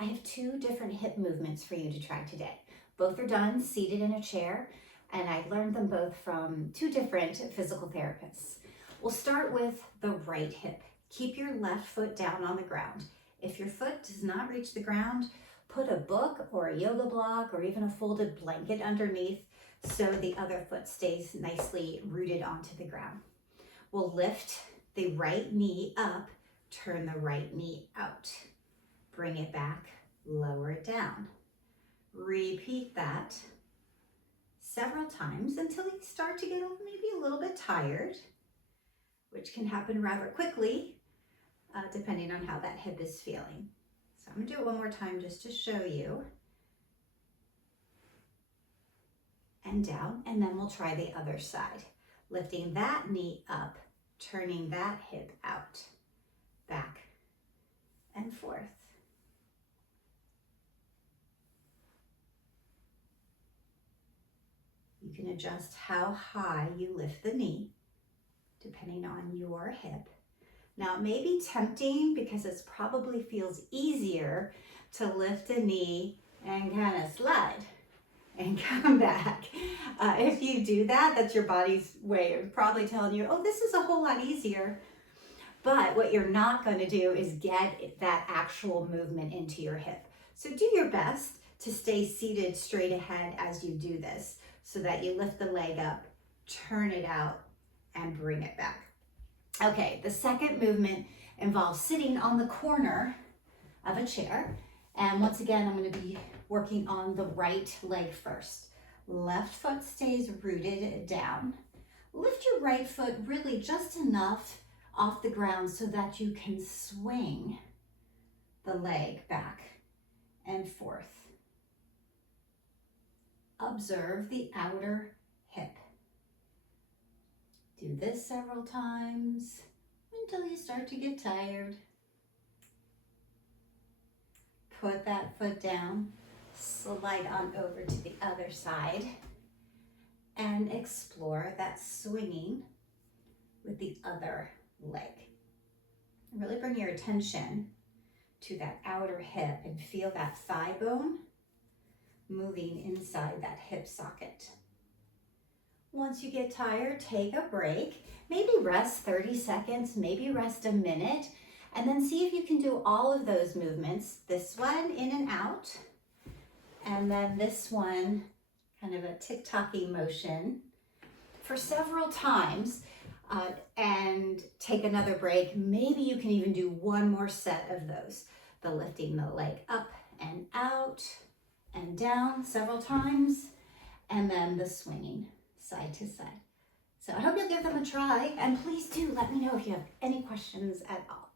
I have two different hip movements for you to try today. Both are done seated in a chair, and I learned them both from two different physical therapists. We'll start with the right hip. Keep your left foot down on the ground. If your foot does not reach the ground, put a book or a yoga block or even a folded blanket underneath so the other foot stays nicely rooted onto the ground. We'll lift the right knee up, turn the right knee out. Bring it back, lower it down. Repeat that several times until you start to get maybe a little bit tired, which can happen rather quickly, depending on how that hip is feeling. So I'm gonna do it one more time just to show you. And down, and then we'll try the other side. Lifting that knee up, turning that hip out, back and forth. You can adjust how high you lift the knee, depending on your hip. Now, it may be tempting because it probably feels easier to lift a knee and kind of slide and come back. If you do that, that's your body's way of probably telling you, oh, this is a whole lot easier. But what you're not going to do is get that actual movement into your hip. So do your best to stay seated straight ahead as you do this so that you lift the leg up, turn it out, and bring it back. Okay, the second movement involves sitting on the corner of a chair. And once again, I'm going to be working on the right leg first. Left foot stays rooted down. Lift your right foot really just enough off the ground so that you can swing the leg back and forth. Observe the outer hip. Do this several times until you start to get tired. Put that foot down, slide on over to the other side, and explore that swinging with the other leg. Really bring your attention to that outer hip and feel that thigh bone moving inside that hip socket. Once you get tired, take a break. Maybe rest 30 seconds, maybe rest a minute, and then see if you can do all of those movements. This one in and out, and then this one kind of a tick-tocky motion for several times, and take another break. Maybe you can even do one more set of those. The lifting the leg up and out and down several times, and then the swinging side to side. So I hope you'll give them a try, and please do let me know if you have any questions at all.